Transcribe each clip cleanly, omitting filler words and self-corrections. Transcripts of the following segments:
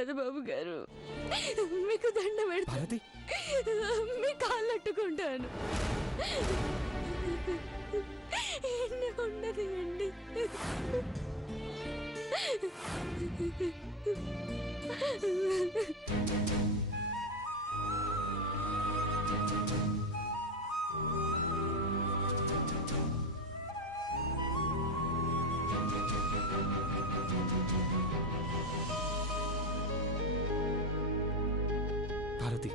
పెదబాబు గారు, మీకు దండ పెడతాను, మీ కాళ్ళు అట్టుకుంటాను. ఉండదండి. పార్వతి,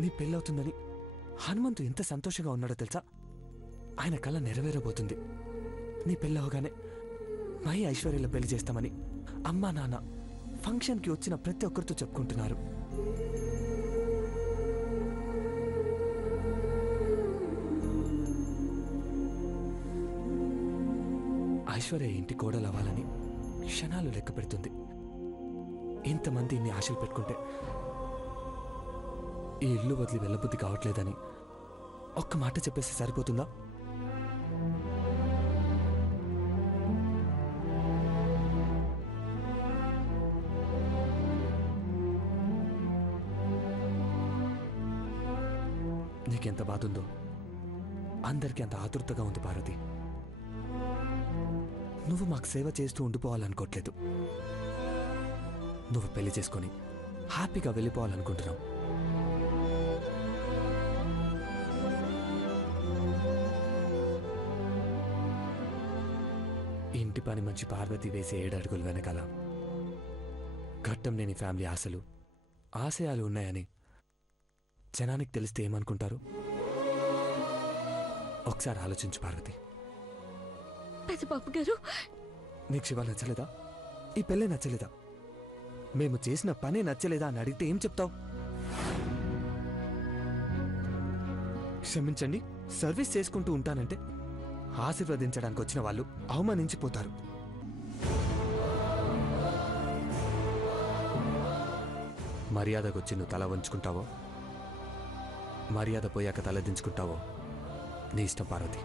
నీ పెళ్ళవుతుందని హనుమంతు ఎంత సంతోషంగా ఉన్నాడో తెలుసా? ఆయన కళ నెరవేరబోతుంది. నీ పెళ్ళవగానే మహి ఐశ్వర్యల పెళ్లి చేస్తామని అమ్మా నాన్న ఫంక్షన్కి వచ్చిన ప్రతి ఒక్కరితో చెప్పుకుంటున్నారు. ఐశ్వర్య ఇంటి కోడలవ్వాలని క్షణాలు లెక్క పెడుతుంది. ఇంతమంది ఇన్ని ఆశలు పెట్టుకుంటే ఈ ఇల్లు వదిలి వెళ్ళబుద్ధి కావట్లేదని ఒక్క మాట చెప్పేసి సరిపోతుందా? నీకెంత బాధ ఉందో అందరికీ అంత ఆతృతగా ఉంది పార్వతి. నువ్వు మాకు సేవ చేస్తూ ఉండిపోవాలనుకోవట్లేదు. నువ్వు పెళ్లి చేసుకొని హ్యాపీగా వెళ్ళిపోవాలనుకుంటున్నావు. ఇంటి పని మంచి పార్వతి వేసే 7 అడుగులు వెనకాల ఘట్టం లేని ఫ్యామిలీ ఆశలు ఆశయాలు ఉన్నాయని జనానికి తెలిస్తే ఏమనుకుంటారు? ఒకసారి ఆలోచించు పార్వతి. పెదబాబు గారు, నీకు శివ నచ్చలేదా? ఈ పెళ్ళే నచ్చలేదా? మేము చేసిన పనే నచ్చలేదా అని అడిగితే ఏం చెప్తావు? క్షమించండి, సర్వీస్ చేసుకుంటూ ఉంటానంటే ఆశీర్వదించడానికి వచ్చిన వాళ్ళు అవమానించిపోతారు. మర్యాదకొచ్చి నువ్వు తల వంచుకుంటావో, మర్యాద పోయాక తలదించుకుంటావో నీ ఇష్టం పార్వతి.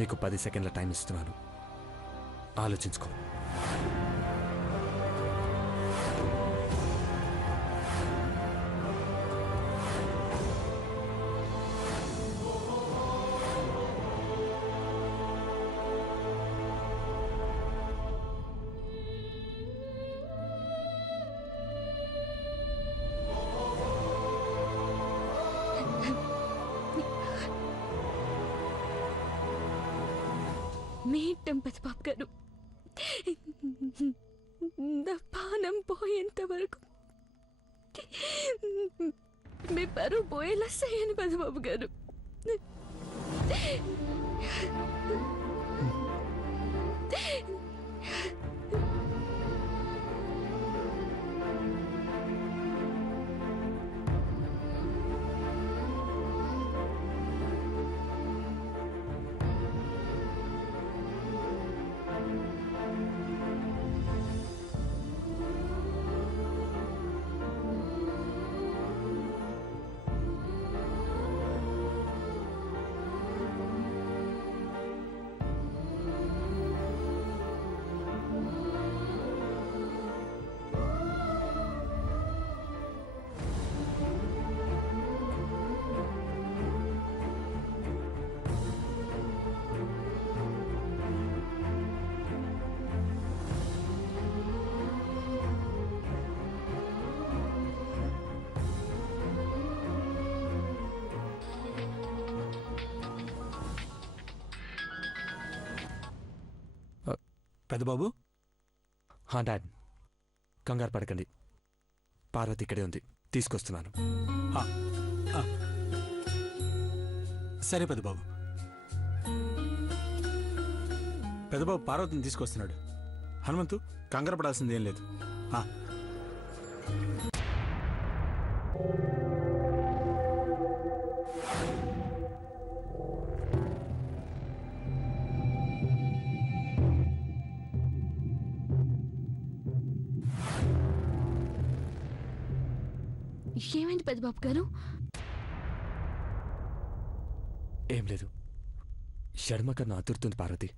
నీకు 10 సెకండ్ల టైం ఇస్తున్నాను, ఆలోచించుకో. మీ ఇష్టం పెదబాబు గారు. నా పానం పోయేంత వరకు మీ పరువు పోయేలా చేయను పెదబాబు గారు. పెద్దబాబు. డాడ్, కంగారు పడకండి, పార్వతి ఇక్కడే ఉంది, తీసుకొస్తున్నాను. సరే పెద్దబాబు. పెద్దబాబు పార్వతిని తీసుకొస్తున్నాడు. హనుమంతు, కంగారు పడాల్సింది ఏం లేదు. ఏమైంది పెదబాబు గారు? ఏం లేదు, షర్మ కన్నా ఆతురుతుంది పార్వతి.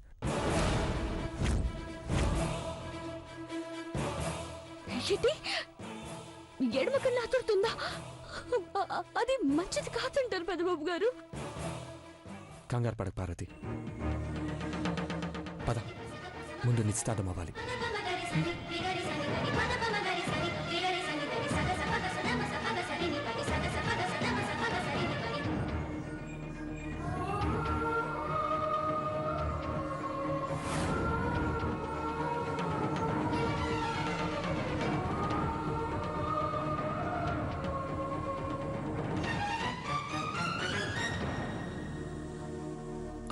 ఏంటి ఎడమ కన్ను అతురుతుందా? అది మంచిది కాదంటారు పెద్దబాబు గారు. కంగారు పడక పార్వతి, పద, ముందు నిశ్చితార్థం అవ్వాలి.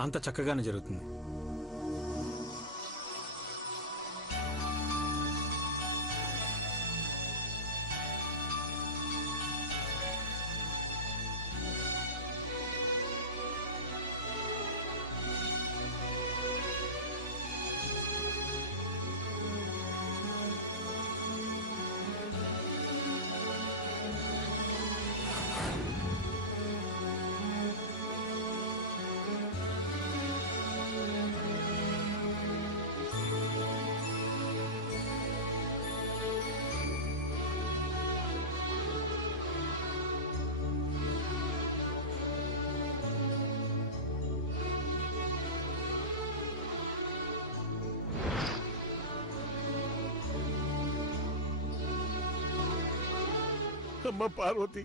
అంత చక్కగానే జరుగుతుంది. అమ్మా పార్వతి,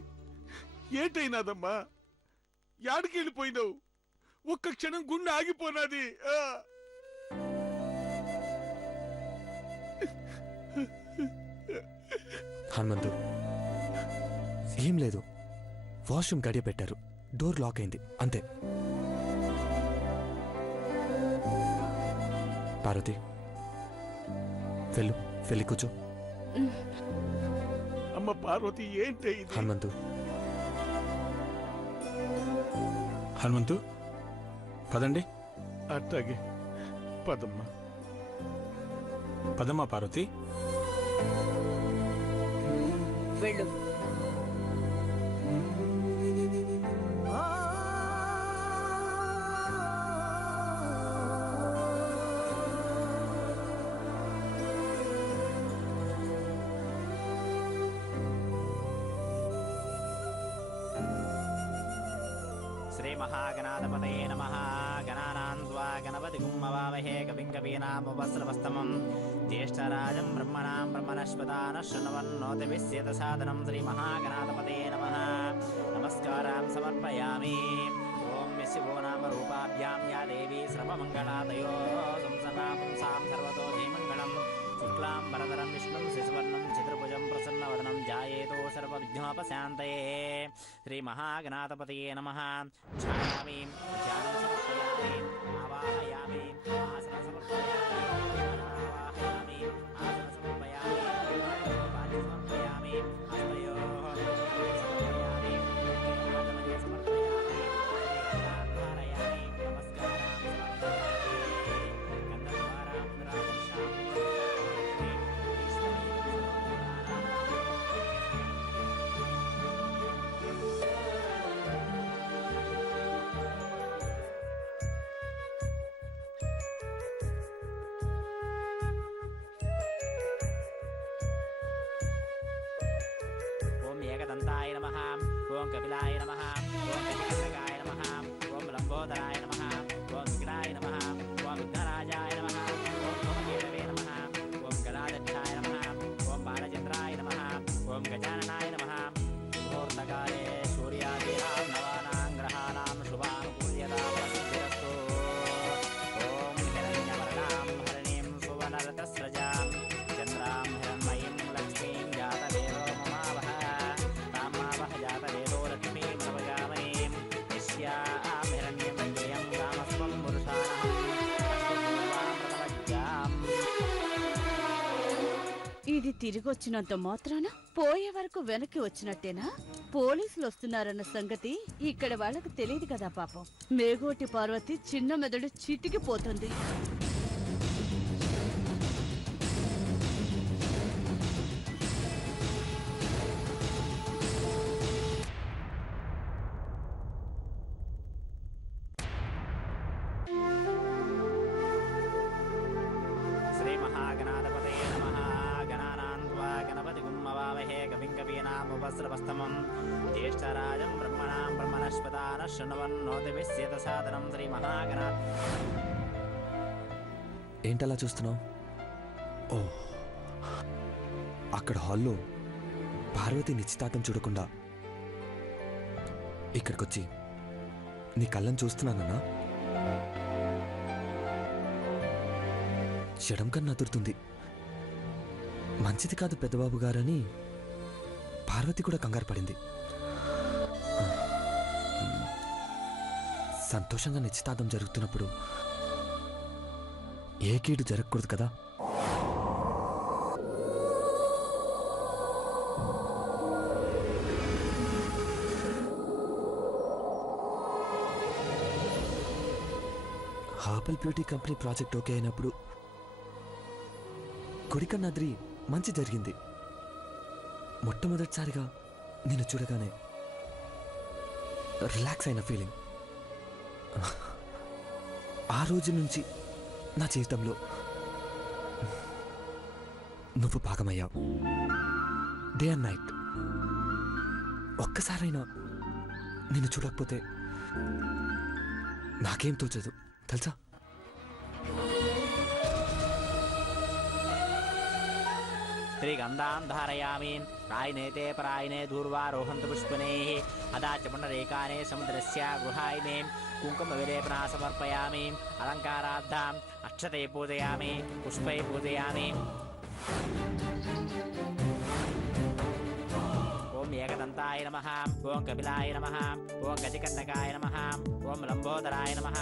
ఏటైనాదమ్మా? యాడికి వెళ్ళిపోయినావు? ఒక్క క్షణం గుండె ఆగిపోనాది. హనుమంతు, ఏం లేదు, వాష్రూమ్ గడియ పెట్టారు, డోర్ లాక్ అయింది, అంతే. పార్వతి, వెళ్ళు, వెళ్ళి కూర్చో. అమ్మ పార్వతి, ఏంటి ఇది? హనుమంతు, హనుమంతు, పదండి. అట్టాగే, పదమ్మా. పదమ్మా పార్వతి. వెళ్ళు. శ్రీ మహాగణాధిపతయే నమః. గణానాం త్వా గణపతిం హవామహే కవిం కవీనాముపస్రవస్తమం జ్యేష్ఠరాజం బ్రహ్మణాం బ్రహ్మణస్పదాన శృణవన్నోతిభిస్యత సాదనం. శ్రీ మహాగణాధిపతయే నమః. నమస్కారాం సమర్పయామి. ఓం యస్యో నామ రూపాభ్యాం యా దేవీ సర్వమంగళాదయో సంసనాపుంసాం సర్వతో ధీమంగళం. శుక్లాం వరదరం విష్ణుం శశివర్ణం చతుర్భుజం ప్రసన్నవదనం ధ్యాయేతో సర్వవిఘ్నోపశాంతయే. శ్రీ మహాగణాధిపతయే నమః. ధ్యాయామి, ధ్యానం సమర్పయామి, ఆవాహయామి, ఆసన సమర్పయామి, ఆవాహయామి, ఆసన సమర్పయామి, పాద్య సమర్పయామి, హస్తయోః సమర్పయామి, ఆచమనీయ సమర్పయామి, ధారయామి, నమస్కారాం సమర్పయామి. గంధద్వారాం రాజర్షాం ఏకదంతాయ నమః. ఓం కపిలాయ నమః. ఓం గజకర్ణకాయ నమః. ఓం లంబోదరాయ నమః. ఓం విఘ్నాయ నమః. ఓం విఘ్నరాజాయ నమః. ఓం ధూమకేతవే నమః. ఓం గదాధ్యక్షాయ నమః. ఓం బాలచంద్రాయ నమః. ఓం గజాననాయ నమః. ముహూర్తకాలే సూర్యాదీనాం నవానాం గ్రహాణాం శుభానుకూల్యతాం సిద్ధిరస్తు. ఓం హిరణ్యవర్ణాం హరిణీం సువర్ణరతస్రజాం చంద్రాం హిరణ్మయీం లక్ష్మీం జాతవేదో మమావహ. జాతవేదో లక్ష్మీం నవగామనీం యస్యాం హిరణ్యం జయం రామస్వం పురుషాణం. ఇది తిరిగొచ్చినంత మాత్రాన పోయే వరకు వెనక్కి వచ్చినట్టేనా? పోలీసులు వస్తున్నారన్న సంగతి ఇక్కడ వాళ్ళకు తెలియదు కదా పాపం. మేగోటి పార్వతి చిన్న మెదడు చితికిపోతుంది. శ్రీ మహాగణాధిపతయే నమః. గణానాం త్వా గణపతిం వస్త్రవస్తమం జ్యేష్ఠరాజం బ్రహ్మణాం బ్రహ్మణస్పదాన శృణవన్నోతిభిస్యత సాదనం శ్రీ మహాగణ. ఏంటలా చూస్తున్నావు? ఓ, అక్కడ హాల్లో పార్వతి నిశ్చితార్థం చూడకుండా ఇక్కడికొచ్చి నీ కళ్ళని చూస్తున్నానన్నా చెడం కన్నా అదురుతుంది. మంచిది కాదు పెద్దబాబు గారని పార్వతి కూడా కంగారు పడింది. సంతోషంగా నిశ్చితార్థం జరుగుతున్నప్పుడు ఏ కీడు జరగకూడదు కదా. హార్బల్ బ్యూటీ కంపెనీ ప్రాజెక్ట్ ఓకే అయినప్పుడు కొడికన్నాద్రి మంచి జరిగింది. మొట్టమొదటిసారిగా నేను చూడగానే రిలాక్స్ అయిన ఫీలింగ్. ఆ రోజు నుంచి నా జీవితంలో నువ్వు భాగమయ్యావు. Day and night. ఒక్కసారైనా నిన్ను చూడకపోతే నాకేం తోచదు తెలుసా. శ్రీగంధాం ధారయామి రాయనేతే పరాయనే దూర్వారోహంతు పుష్పనేః అదాచ పుండరీకానే సముద్రస్య గృహాయనే కుంకుమ విలేపనా సమర్పయామి అలంకారార్థం అక్షతే పూజయామి పుష్పై పూజయామి. ఓం ఏకదంతాయ నమః, ఓం కపిలాయ నమః, ఓం గజకర్ణకాయ నమః, ఓం లంబోదరాయ నమః,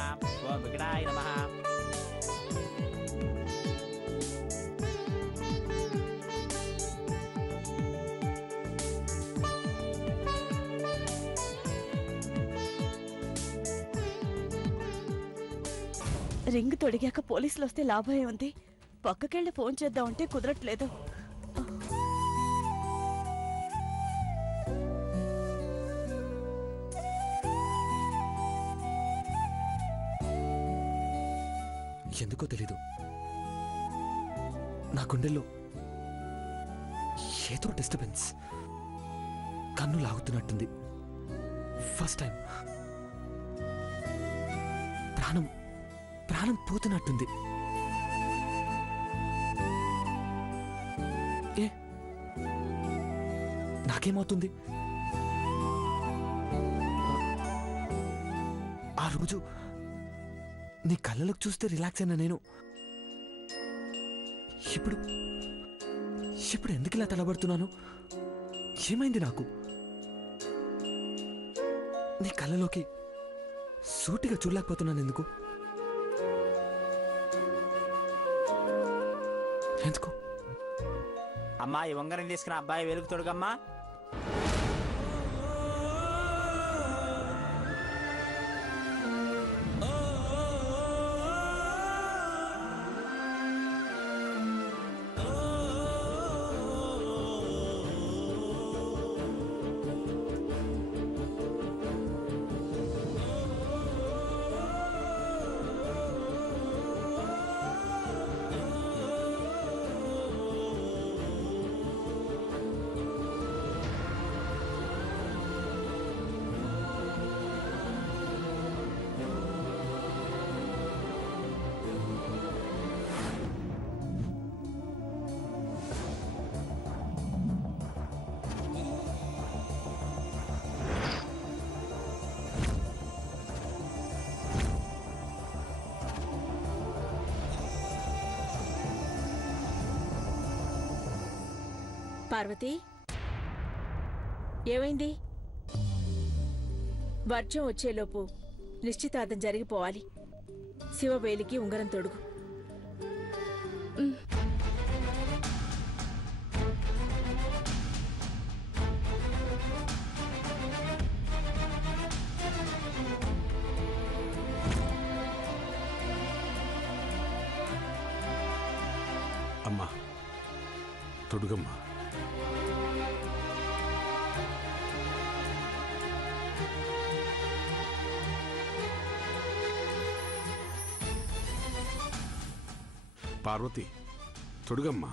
ఓం వికటాయ నమః. రింగ్ తొడిగాక పోలీసులు వస్తే లాభమే ఉంది. పక్కకెళ్ళి ఫోన్ చేద్దామంటే కుదరట్లేదు. ఎందుకో తెలీదు, నా గుండెల్లో ఏదో డిస్టర్బెన్స్ కన్ను లాగుతున్నట్టుంది. ఫస్ట్ టైం ప్రాణం ప్రాణం పోతున్నట్టుంది. ఏ నాకేమవుతుంది? ఆ రోజు నీ కళ్ళలోకి చూస్తే రిలాక్స్ అయినా నేను ఇప్పుడు ఇప్పుడు ఎందుకు ఇలా తలబడుతున్నాను? ఏమైంది నాకు? నీ కళ్ళలోకి సూటిగా చూడలేకపోతున్నాను. ఎందుకు ఎందుకు? అమ్మా, ఈ ఉంగరం తీసుకున్న అబ్బాయి వెలుగు తొడుగమ్మా. పార్వతి, ఏమైంది? వర్షం వచ్చేలోపు నిశ్చితార్థం జరిగిపోవాలి. శివవేలికి ఉంగరం తొడుగు. అమ్మా, తొడుగమ్మా. పార్వతి, తొడుగమ్మా.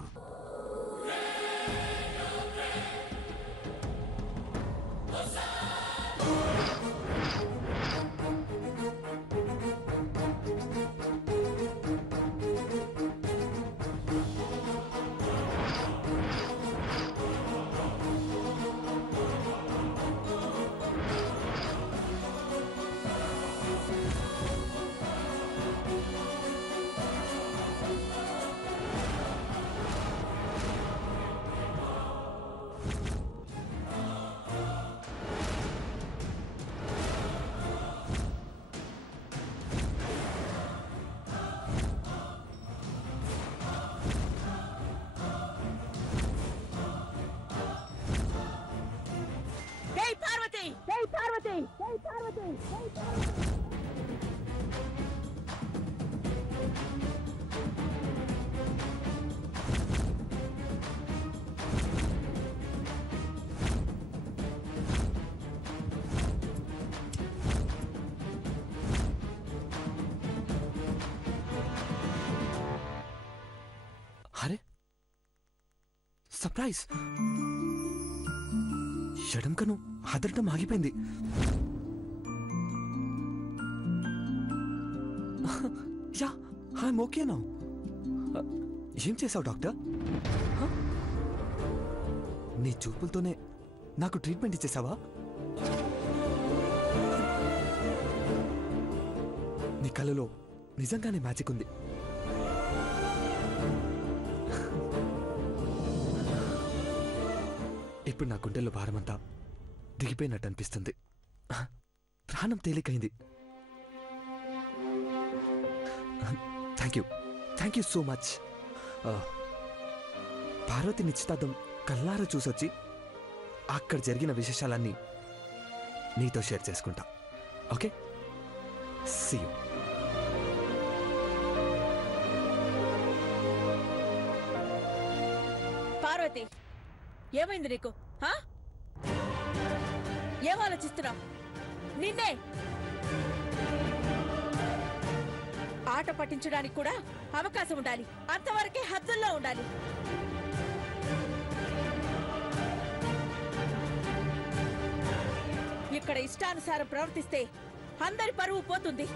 అరే సర్ప్రైజ్! షడంకను అదరటం ఆగిపోయింది. Yeah, I'm okay now. ఏం చేసావు డాక్టర్? నీ చూపులతోనే నాకు ట్రీట్మెంట్ ఇచ్చేసావా? నీ కళ్ళలో నిజంగానే మ్యాజిక్ ఉంది. ఇప్పుడు నా గుండెల్లో భారమంతా దిగిపోయినట్టు అనిపిస్తుంది. ప్రాణం తేలికైంది. Thank you so much. Parvati నిశ్చితార్థం కల్లారా చూసొచ్చి అక్కడ జరిగిన విశేషాలన్నీ నీతో షేర్ చేసుకుంటా. Okay, see you. పార్వతి, ఏమైంది నీకు? ఏం ఆలోచిస్తున్నావు? నిన్నే ఆట పట్టించడానికి కూడా అవకాశం ఉండాలి. అంతవరకే హద్దుల్లో ఉండాలి. ఇక్కడ ఇష్టానుసారం ప్రవర్తిస్తే అందరి పరువు పోతుంది.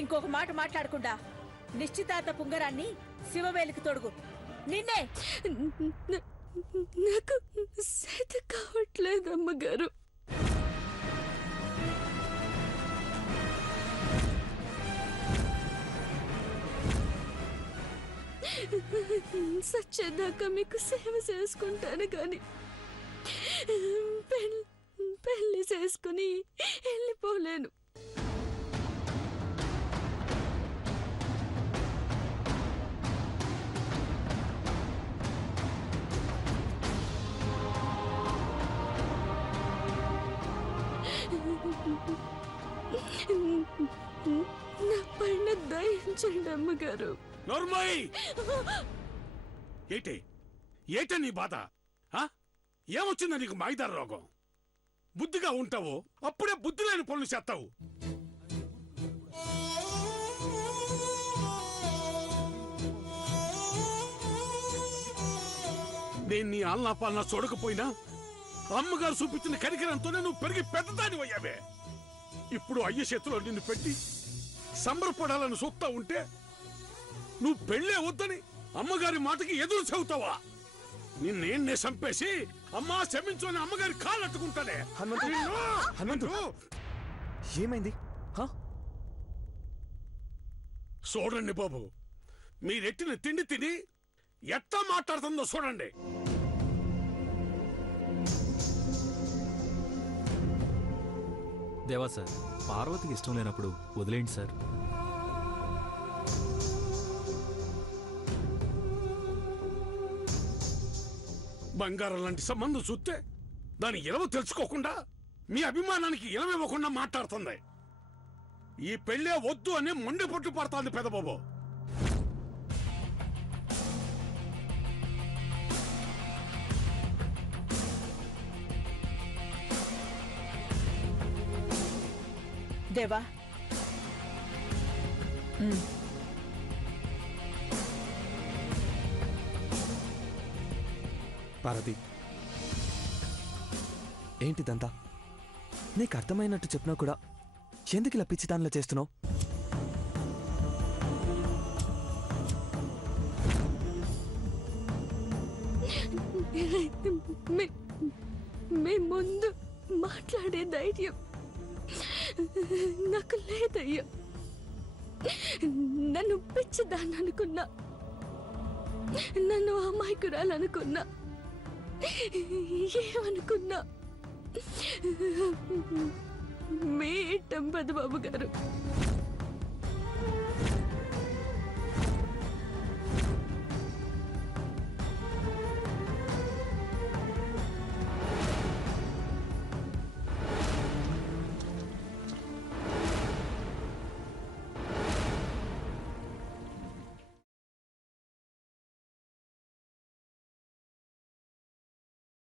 ఇంకొక మాట మాట్లాడకుండా నిశ్చితార్థ పుంగరాన్ని శివవేలికి తొడుగు. నిన్నే. నాకు సేత కావట్లేదు అమ్మగారు. సచ్చేదాకా మీకు సేవ చేసుకుంటాను కానీ పెళ్లి చేసుకుని వెళ్ళిపోలేను. నా పైన దయించండి అమ్మగారు. ఏటే నీ బాధ? ఏమొచ్చిందా నీకు మాయిదార రోగం? బుద్ధిగా ఉంటావు, అప్పుడే బుద్ధి లేని పనులు చేస్తావు. నేను నీ ఆలనా పాలనా చూడకపోయినా అమ్మగారు చూపించిన కరికరంతోనే నువ్వు పెరిగి పెద్దదాని అయ్యావే. ఇప్పుడు అయ్య చేతిలో నిన్ను పెట్టి సంబరపడాలని చూస్తా ఉంటే నువ్వు పెళ్ళే వద్దని అమ్మగారి మాటకి ఎదురు చెబుతావా? నిన్నే చంపేసి అమ్మా క్షమించు అని అమ్మగారి కాళ్ళు అట్టుకుంటానే. ఏమైంది? చూడండి బాబు, మీరెట్టిన తిండి తిని ఎట్లా మాట్లాడుతుందో చూడండి. దేవా సార్, పార్వతికి ఇష్టం లేనప్పుడు వదిలేండి సార్. బంగారం లాంటి సంబంధం చూస్తే దాని ఇలవ తెలుసుకోకుండా మీ అభిమానానికి ఇలవివ్వకుండా మాట్లాడుతుంది. ఈ పెళ్ళే వద్దు అని మొండి పొట్టు పడుతోంది పెదబాబు. దేవా, పార్వతి, ఏంటిదంతా? నీకు అర్థమైనట్టు చెప్పినా కూడా ఎందుకు ఇలా పిచ్చిదానిలో చేస్తున్నావు? మీ ముందు మాట్లాడే ధైర్యం నాకు లేదయ్యా. నన్ను పిచ్చిదాన్ని అనుకున్నా, నన్ను అమాయకురాలనుకున్నా, ఏమనుకున్నా మీ టంపదు బాబు గారు.